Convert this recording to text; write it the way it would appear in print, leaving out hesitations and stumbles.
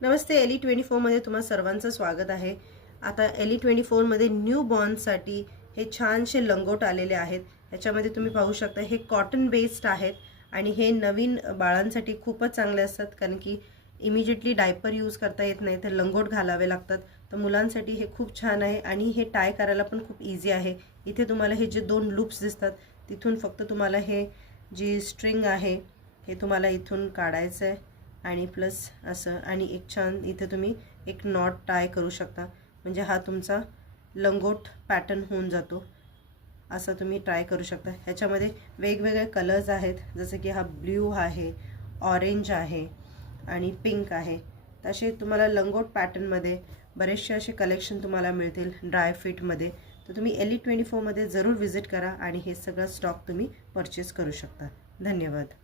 नमस्ते, LE24मध्ये तुम्हा सर्वांचं स्वागत आहे। आता LE24मध्ये न्यू बॉर्नसाठी हे छानसे लंगोट आलेले आहेत। याच्यामध्ये तुम्ही पाहू शकता हे कॉटन बेस्ड आहेत आणि हे नवीन बाळांसाठी खूपच चांगले असतात, कारण की इमिजिएटली डायपर यूज करता येत नाही, तर लंगोट घालावे लागतात। तर मुलांसाठी हे खूप छान आहे आणि हे टाय करायला पण खूप इझी आहे। इथे तुम्हाला हे जे दोन लूप्स दिसतात, तिथून फक्त तुम्हाला हे जी स्ट्रिंग आहे हे तुम्हाला इथून काढायचं आहे आणि प्लस असं, आणि एक छान इथे तुम्ही एक नॉट टाय करू शकता, म्हणजे हा तुमचा लंगोट पॅटर्न होऊन जातो। असं तुम्ही ट्राय करू शकता। ह्याच्यामध्ये वेगवेगळे कलर्स आहेत, जसे की हा ब्ल्यू आहे, ऑरेंज आहे आणि पिंक आहे। तसे तुम्हाला लंगोट पॅटर्नमध्ये बरेचसे असे कलेक्शन तुम्हाला मिळतील ड्राय फिटमध्ये। तर तुम्ही LE24मध्ये जरूर व्हिजिट करा आणि हे सगळं स्टॉक तुम्ही परचेस करू शकता। धन्यवाद।